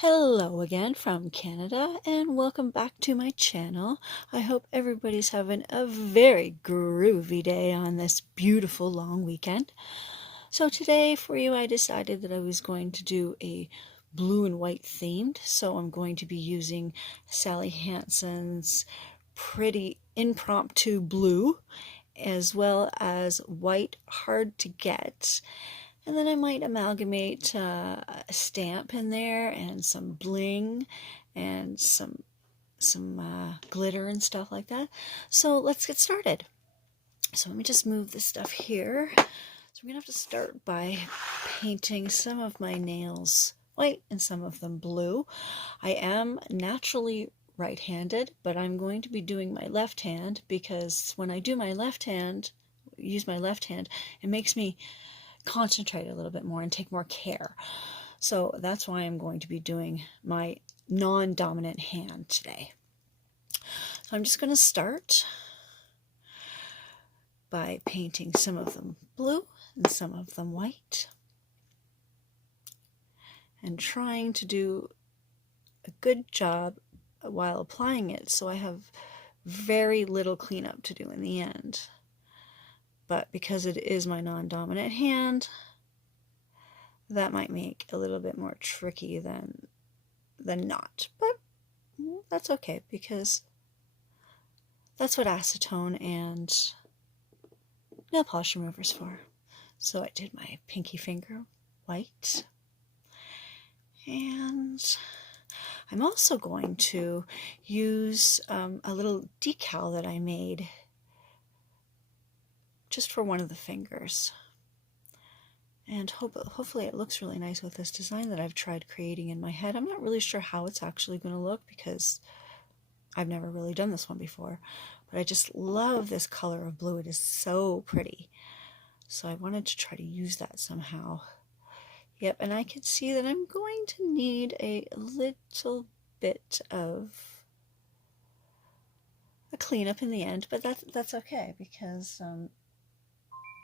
Hello again from Canada and welcome back to my channel. I hope everybody's having a very groovy day on this beautiful long weekend. So today for you I decided that I was going to do a blue and white themed. So I'm going to be using Sally Hansen's pretty impromptu blue as well as white hard to get. And then I might amalgamate a stamp in there and some bling and some glitter and stuff like that. So let's get started. So let me just move this stuff here. So we're going to have to start by painting some of my nails white and some of them blue. I am naturally right-handed, but I'm going to be doing my left hand because when I do my left hand, use my left hand, it makes me concentrate a little bit more and take more care. So that's why I'm going to be doing my non-dominant hand today. So I'm just going to start by painting some of them blue and some of them white and trying to do a good job while applying it so I have very little cleanup to do in the end. But because it is my non-dominant hand, that might make a little bit more tricky than not. But that's okay because that's what acetone and nail polish remover is for. So I did my pinky finger white. And I'm also going to use a little decal that I made just for one of the fingers. And hopefully it looks really nice with this design that I've tried creating in my head. I'm not really sure how it's actually going to look because I've never really done this one before. But I just love this color of blue. It is so pretty. So I wanted to try to use that somehow. Yep, and I can see that I'm going to need a little bit of a cleanup in the end, but that's okay because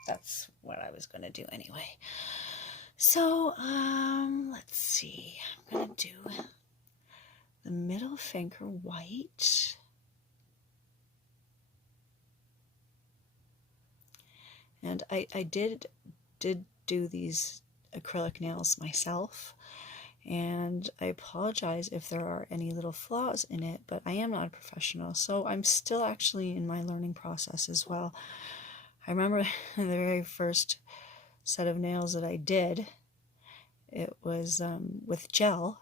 that's what I was going to do anyway. So, let's see. I'm going to do the middle finger white. And I did do these acrylic nails myself. And I apologize if there are any little flaws in it, but I am not a professional. So I'm still actually in my learning process as well. I remember the very first set of nails that I did, it was with gel,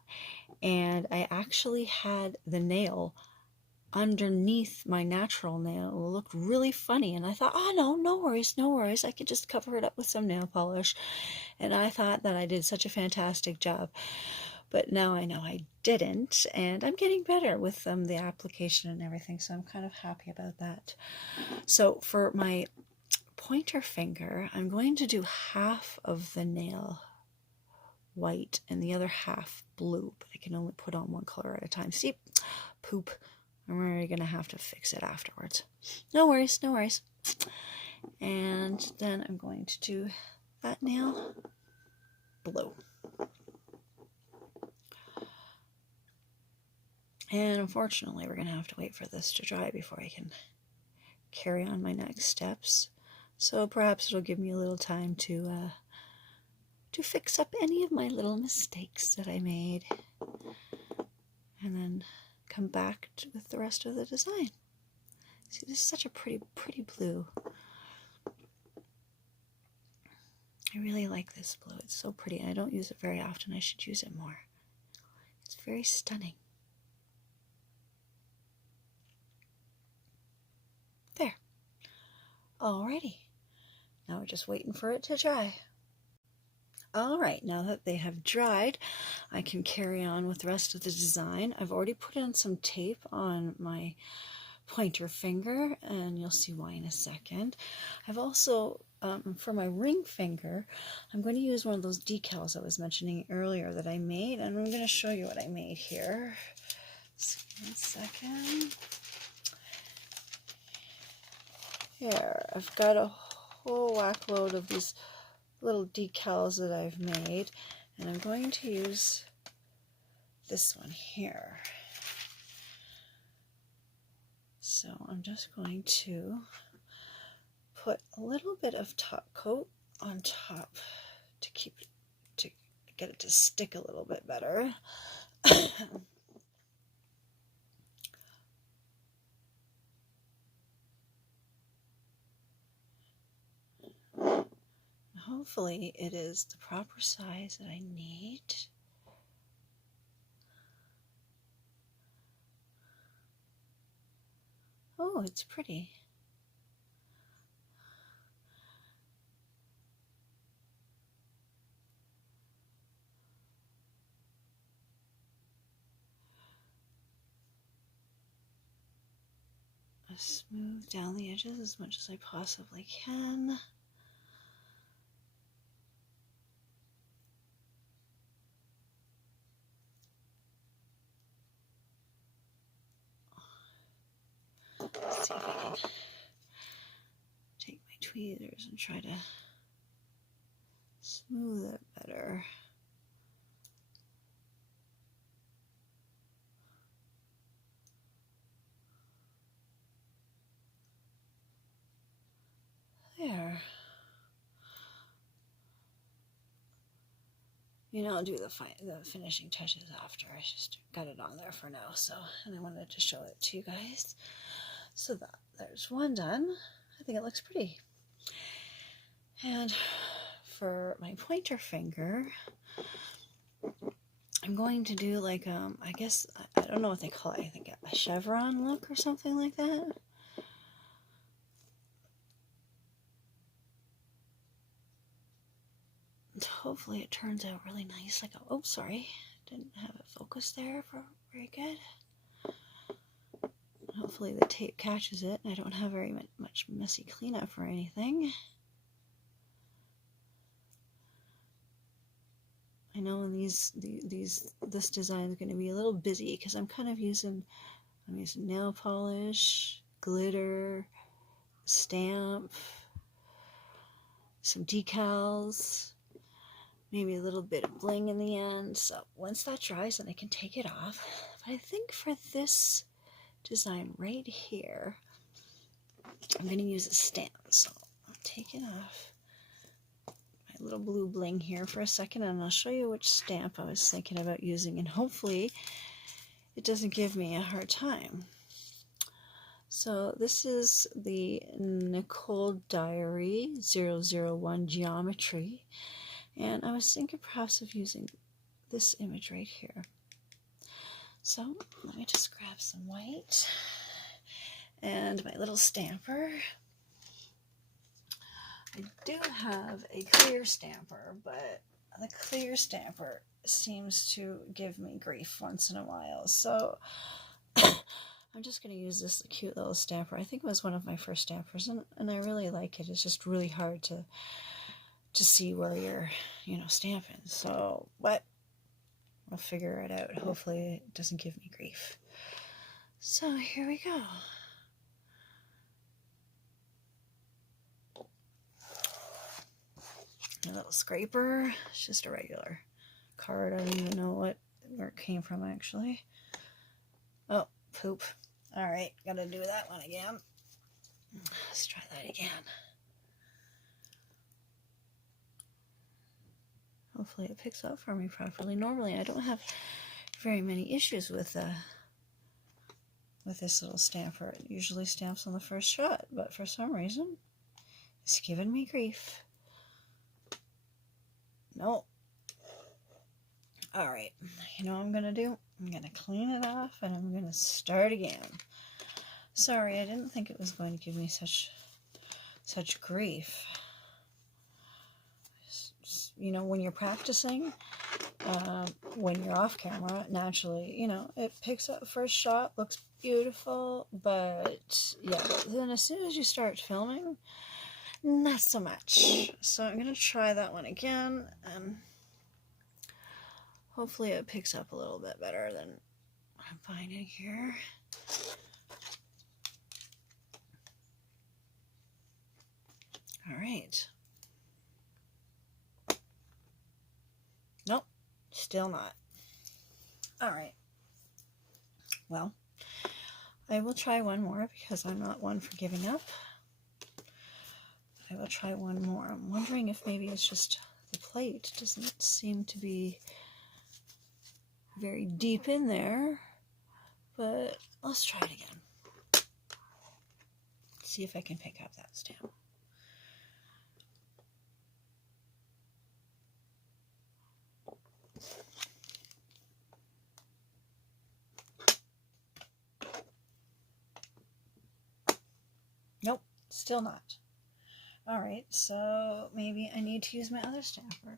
and I actually had the nail underneath my natural nail. It looked really funny, and I thought, oh no worries, I could just cover it up with some nail polish. And I thought that I did such a fantastic job, but now I know I didn't, and I'm getting better with the application and everything, so I'm kind of happy about that. So for my pointer finger, I'm going to do half of the nail white and the other half blue, but I can only put on one color at a time. See, poop. I'm really gonna have to fix it afterwards. No worries. And then I'm going to do that nail blue. And unfortunately, we're gonna have to wait for this to dry before I can carry on my next steps. So perhaps it'll give me a little time to fix up any of my little mistakes that I made, and then come back with the rest of the design. See, this is such a pretty blue. I really like this blue. It's so pretty. I don't use it very often. I should use it more. It's very stunning. There. Alrighty. Now we're just waiting for it to dry. Alright, now that they have dried, I can carry on with the rest of the design. I've already put on some tape on my pointer finger, and you'll see why in a second. I've also, for my ring finger, I'm going to use one of those decals I was mentioning earlier that I made, and I'm going to show you what I made here. Just give me a second. Here, I've got a whole whack load of these little decals that I've made, and I'm going to use this one here. So I'm just going to put a little bit of top coat on top to get it to stick a little bit better. Hopefully it is the proper size that I need. Oh, it's pretty. I smooth down the edges as much as I possibly can. Let's see if I can take my tweezers and try to smooth it better. There. You know, I'll do the finishing touches after. I just got it on there for now, and I wanted to show it to you guys. So there's one done. I think it looks pretty. And for my pointer finger, I'm going to do like, I guess, I don't know what they call it, I think a chevron look or something like that. And hopefully it turns out really nice. Like, oh, sorry, didn't have it focused there for very good. Hopefully the tape catches it and I don't have very much messy cleanup or anything. I know this design is going to be a little busy because I'm using nail polish, glitter, stamp, some decals, maybe a little bit of bling in the end. So once that dries, then I can take it off. But I think for this design right here, I'm going to use a stamp. So I'm taking off my little blue bling here for a second, and I'll show you which stamp I was thinking about using, and hopefully it doesn't give me a hard time. So this is the Nicole Diary 001 Geometry, and I was thinking perhaps of using this image right here. So let me just grab some white and my little stamper. I do have a clear stamper, but the clear stamper seems to give me grief once in a while. So I'm just going to use this cute little stamper. I think it was one of my first stampers, and I really like it. It's just really hard to see where you're, stamping. So, but I'll figure it out. Hopefully it doesn't give me grief. So here we go. A little scraper. It's just a regular card. I don't even know where it came from actually. Oh, poop. All right, gotta do that one again. Let's try that again. Hopefully it picks up for me properly. Normally I don't have very many issues with this little stamper. It usually stamps on the first shot, but for some reason it's giving me grief. No. All right, you know what I'm gonna do? I'm gonna clean it off and I'm gonna start again. Sorry, I didn't think it was going to give me such grief. When you're practicing, when you're off camera, naturally, it picks up first shot, looks beautiful, but yeah, then as soon as you start filming, not so much. So I'm gonna try that one again, and hopefully it picks up a little bit better than what I'm finding here. All right. Nope, still not. All right. Well, I will try one more because I'm not one for giving up. I will try one more. I'm wondering if maybe it's just the plate doesn't seem to be very deep in there, but let's try it again. See if I can pick up that stamp. Nope, still not. All right, so maybe I need to use my other stamper.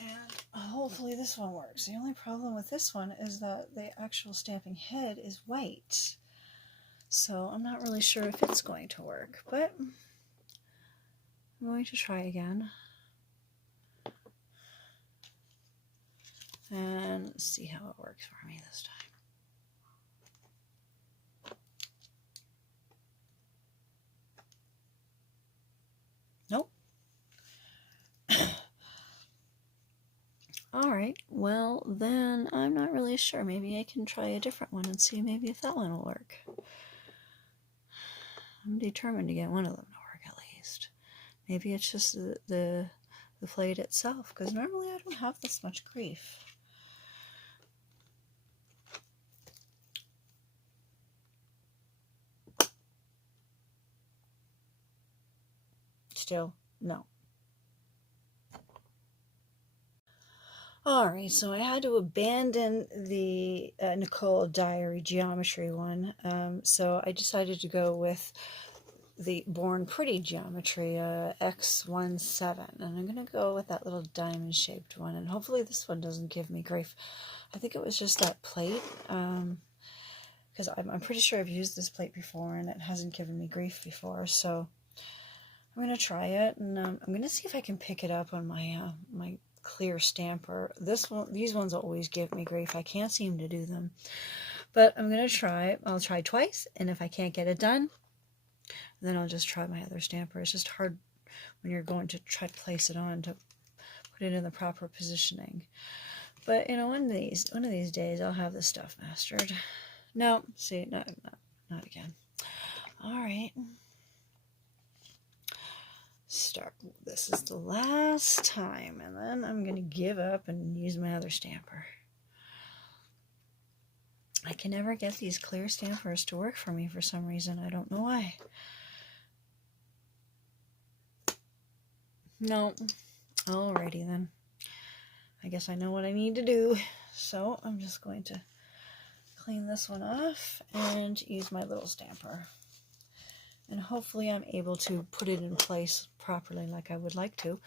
And hopefully this one works. The only problem with this one is that the actual stamping head is white. So I'm not really sure if it's going to work, but I'm going to try again. And see how it works for me this time. Nope. All right, well then I'm not really sure. Maybe I can try a different one and see maybe if that one will work. I'm determined to get one of them to work at least. Maybe it's just the plate itself, because normally I don't have this much grief. Still, no. Alright, so I had to abandon the Nicole Diary Geometry one, so I decided to go with the Born Pretty Geometry X17, and I'm going to go with that little diamond-shaped one, and hopefully this one doesn't give me grief. I think it was just that plate, because I'm pretty sure I've used this plate before, and it hasn't given me grief before, so I'm going to try it, and I'm going to see if I can pick it up on my my clear stamper. These ones always give me grief. I can't seem to do them, but I'm going to try it. I'll try twice, and if I can't get it done, then I'll just try my other stamper. It's just hard when you're going to try to place it on to put it in the proper positioning. But you know, one of these days I'll have this stuff mastered. No, see, not again. All right. Start. This is the last time, and then I'm going to give up and use my other stamper. I can never get these clear stampers to work for me for some reason. I don't know why. No. Alrighty then. I guess I know what I need to do. So I'm just going to clean this one off and use my little stamper. And hopefully I'm able to put it in place properly like I would like to.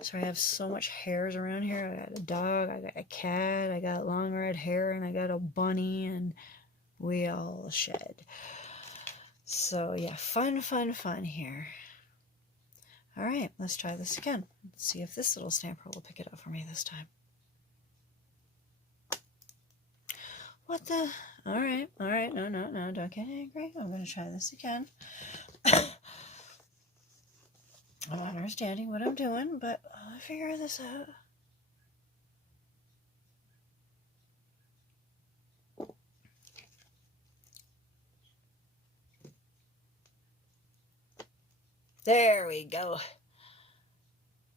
So I have so much hairs around here. I got a dog, I got a cat, I got long red hair, and I got a bunny, and we all shed. So yeah, fun here. Alright, let's try this again. Let's see if this little stamper will pick it up for me this time. What the? Alright, no, don't get angry. I'm going to try this again. I'm not understanding what I'm doing, but I'll figure this out. There we go.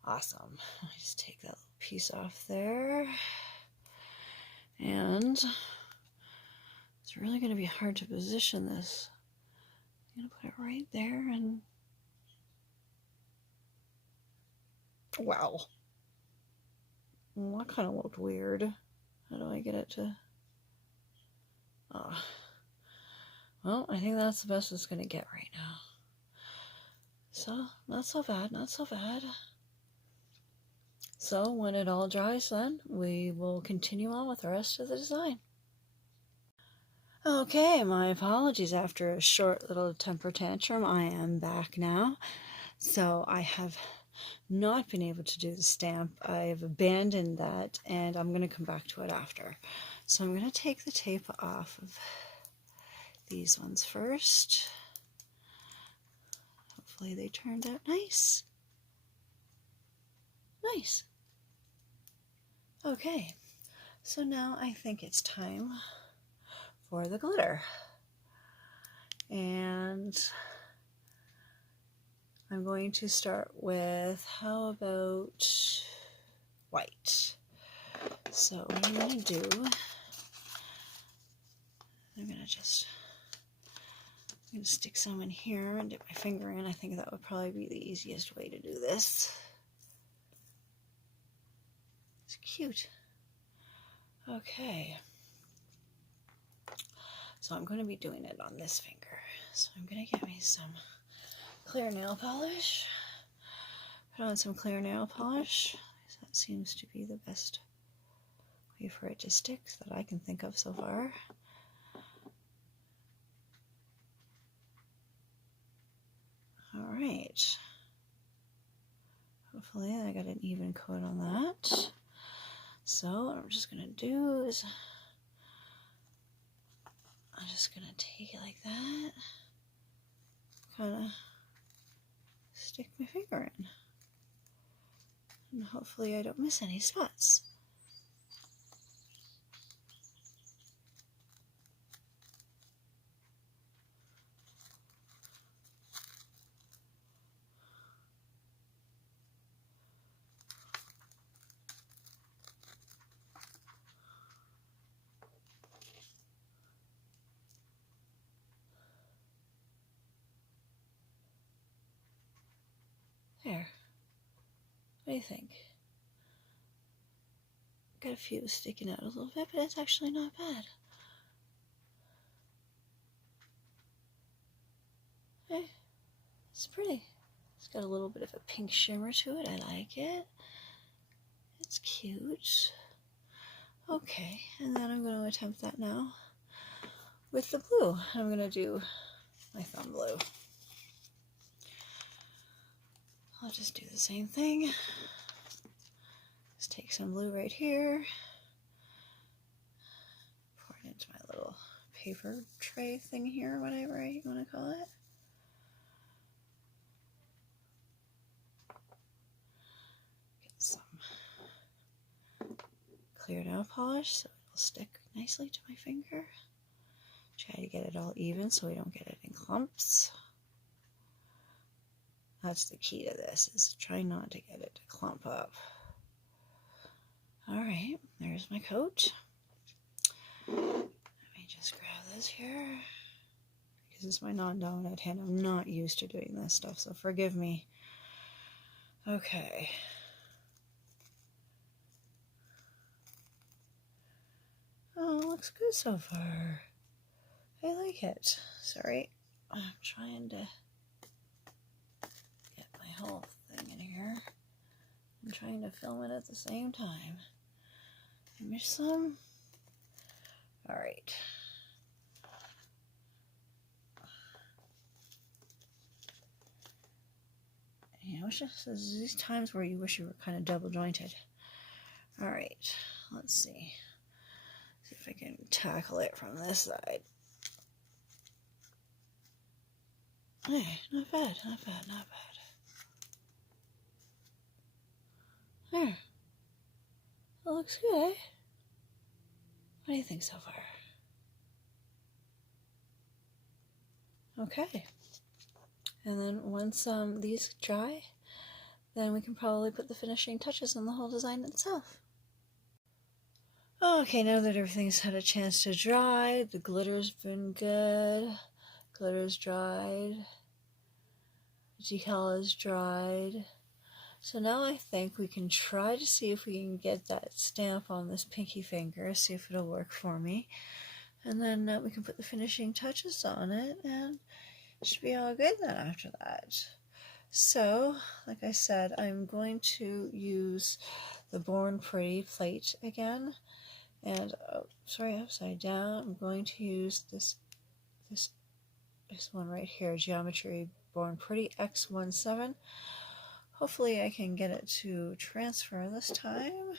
Awesome. I just take that little piece off there. And it's really going to be hard to position this. I'm going to put it right there and... Wow. Well, that kind of looked weird. How do I get it to... Oh. Well, I think that's the best it's going to get right now. So, not so bad, not so bad. So, when it all dries then, we will continue on with the rest of the design. Okay, my apologies. After a short little temper tantrum, I am back now. So, I have not been able to do the stamp. I've abandoned that, and I'm going to come back to it after. So, I'm going to take the tape off of these ones first. Hopefully they turned out nice. Nice. Okay, so now I think it's time for the glitter. And I'm going to start with, how about white? So what I'm going to do, I'm going to stick some in here and dip my finger in. I think that would probably be the easiest way to do this. It's cute. Okay. So I'm going to be doing it on this finger. So I'm going to get me some clear nail polish. Put on some clear nail polish. That seems to be the best way for it to stick that I can think of so far. All right. Hopefully I got an even coat on that. So what I'm just going to do is I'm just going to take it like that, kind of stick my finger in, and hopefully I don't miss any spots. There. What do you think? Got a few sticking out a little bit, but it's actually not bad. Hey, it's pretty. It's got a little bit of a pink shimmer to it. I like it. It's cute. Okay, and then I'm going to attempt that now with the blue. I'm going to do my thumb blue. I'll just do the same thing. Just take some blue right here, pour it into my little paper tray thing here, whatever you want to call it. Get some clear nail polish so it'll stick nicely to my finger. Try to get it all even so we don't get it in clumps. That's the key to this, is try not to get it to clump up. Alright, there's my coat. Let me just grab this here. Because it's my non-dominant hand. I'm not used to doing this stuff, so forgive me. Okay. Oh, it looks good so far. I like it. Sorry, I'm trying to get my whole thing in here. I'm trying to film it at the same time. I missed some. Alright. You know, it's just these times where you wish you were kind of double jointed. Alright, let's see. See if I can tackle it from this side. Hey, not bad, not bad, not bad. There. That looks good, eh? What do you think so far? Okay. And then once these dry, then we can probably put the finishing touches on the whole design itself. Okay, now that everything's had a chance to dry, the glitter's been good. Glitter's dried. The decal is dried. So now I think we can try to see if we can get that stamp on this pinky finger, see if it'll work for me. And then we can put the finishing touches on it, and it should be all good then after that. So, like I said, I'm going to use the Born Pretty plate again. And, oh, sorry, upside down. I'm going to use this one right here, Geometry Born Pretty X17. Hopefully I can get it to transfer this time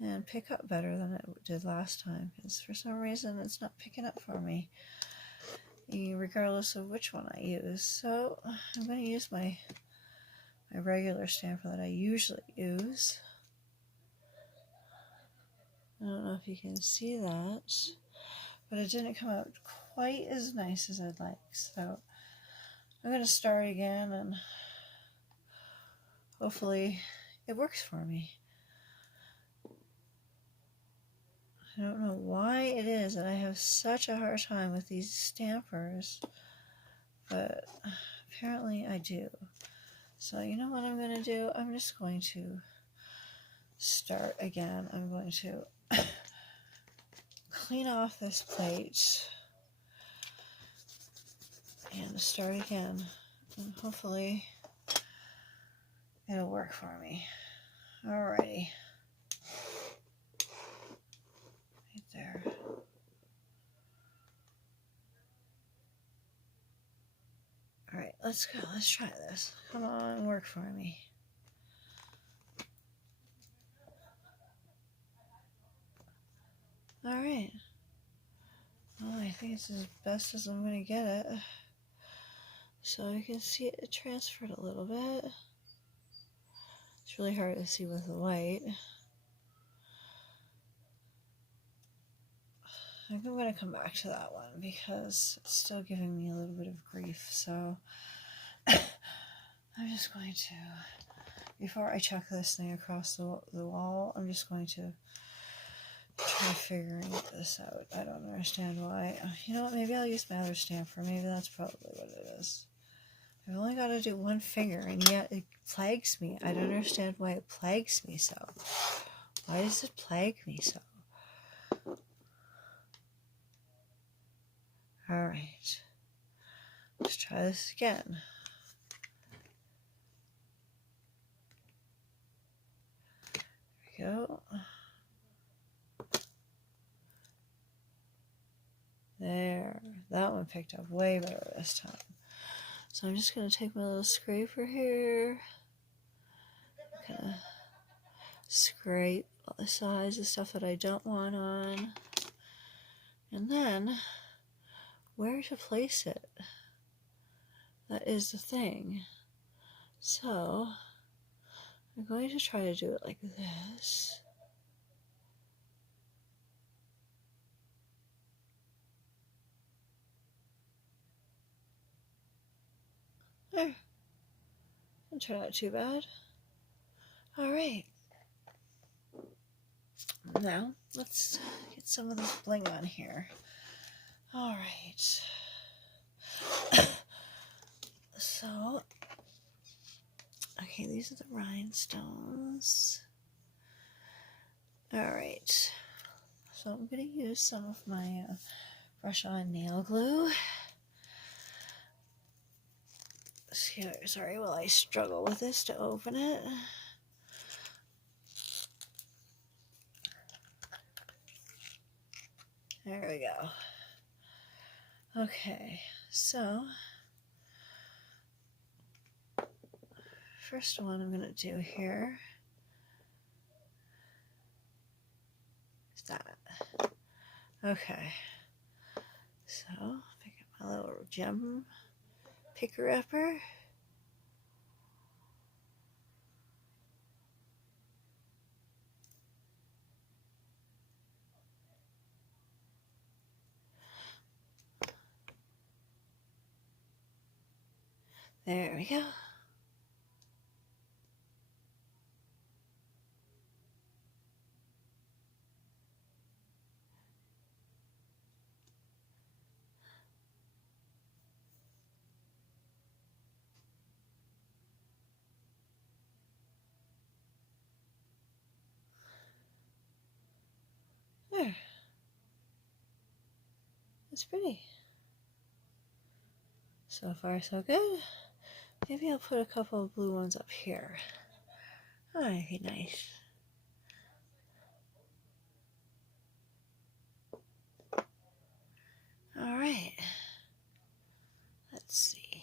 and pick up better than it did last time, because for some reason it's not picking up for me, regardless of which one I use. So I'm going to use my my regular stamper that I usually use. I don't know if you can see that, but it didn't come out quite as nice as I'd like. So I'm going to start again and hopefully it works for me. I don't know why it is that I have such a hard time with these stampers, but apparently I do. So you know what I'm going to do? I'm just going to start again. I'm going to clean off this plate and start again. And hopefully it'll work for me. Alrighty. Right there. Alright, let's go. Let's try this. Come on, work for me. Alright. Well, I think it's as best as I'm going to get it. So you can see it transferred a little bit. It's really hard to see with the white. I'm going to come back to that one because it's still giving me a little bit of grief. So I'm just going to, before I chuck this thing across the wall, I'm just going to try figuring this out. I don't understand why. You know what? Maybe I'll use my other stamper. Maybe that's probably what it is. I've only got to do one finger, and yet it plagues me. I don't understand why it plagues me so. Why does it plague me so? Alright. Let's try this again. There we go. There. That one picked up way better this time. So I'm just going to take my little scraper here. Kind of scrape all the sides of stuff that I don't want on. And then, where to place it? That is the thing. So, I'm going to try to do it like this. There. Didn't turn out too bad. Alright. Now, let's get some of this bling on here. Alright. So, okay, these are the rhinestones. Alright. So I'm going to use some of my brush on nail glue. Sorry, while I struggle with this to open it. There we go. Okay, so first one I'm going to do here is that. Okay, so pick up my little gem picker upper. There we go. There. That's pretty. So far, so good. Maybe I'll put a couple of blue ones up here. Oh, that'd be nice. All right. Let's see.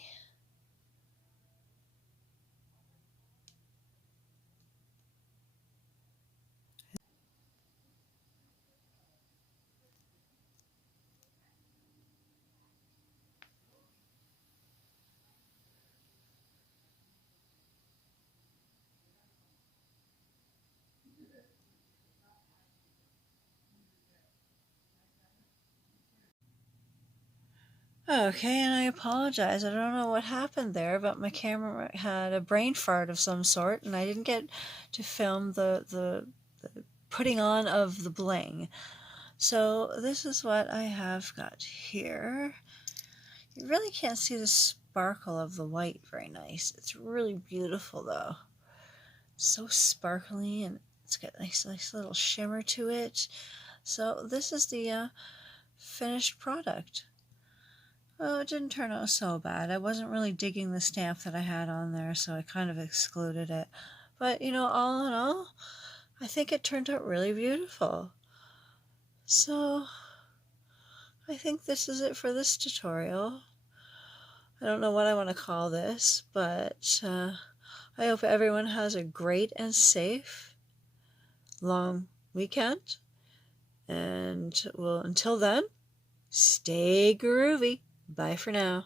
Okay, and I apologize. I don't know what happened there, but my camera had a brain fart of some sort, and I didn't get to film the putting on of the bling. So this is what I have got here. You really can't see the sparkle of the white very nice. It's really beautiful though. So sparkly, and it's got a nice little shimmer to it. So this is the finished product. Oh, it didn't turn out so bad. I wasn't really digging the stamp that I had on there, so I kind of excluded it. But, all in all, I think it turned out really beautiful. So, I think this is it for this tutorial. I don't know what I want to call this, but I hope everyone has a great and safe long weekend. And, well, until then, stay groovy. Bye for now.